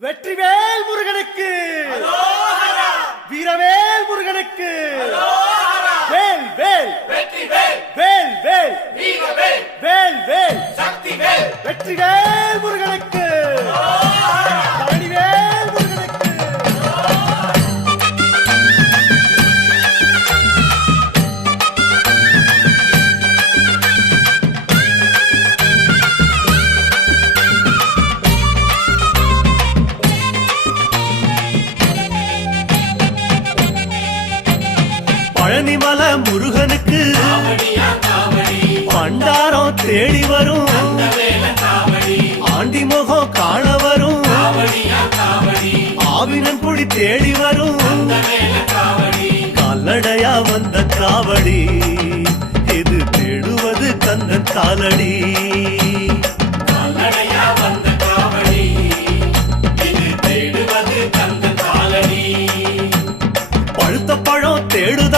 வெற்றிவேல் முருகனுக்கு வீரவேல் முருகனுக்கு வேல் வேல் வேல் வேல் வேல் வேல் வெற்றிவேல் முருகனுக்கு பழனிவேல் முருகனுக்கு பழனிமல முருகனுக்கு பண்டாரம் தேடி வரும் ஆண்டி முகம் காண வரும் ஆவினன் குடி தேடி வரும் கால்நடையா வந்த காவடி இது தேடுவது கந்தன் காலடி பழுத்த பழம் தேடுத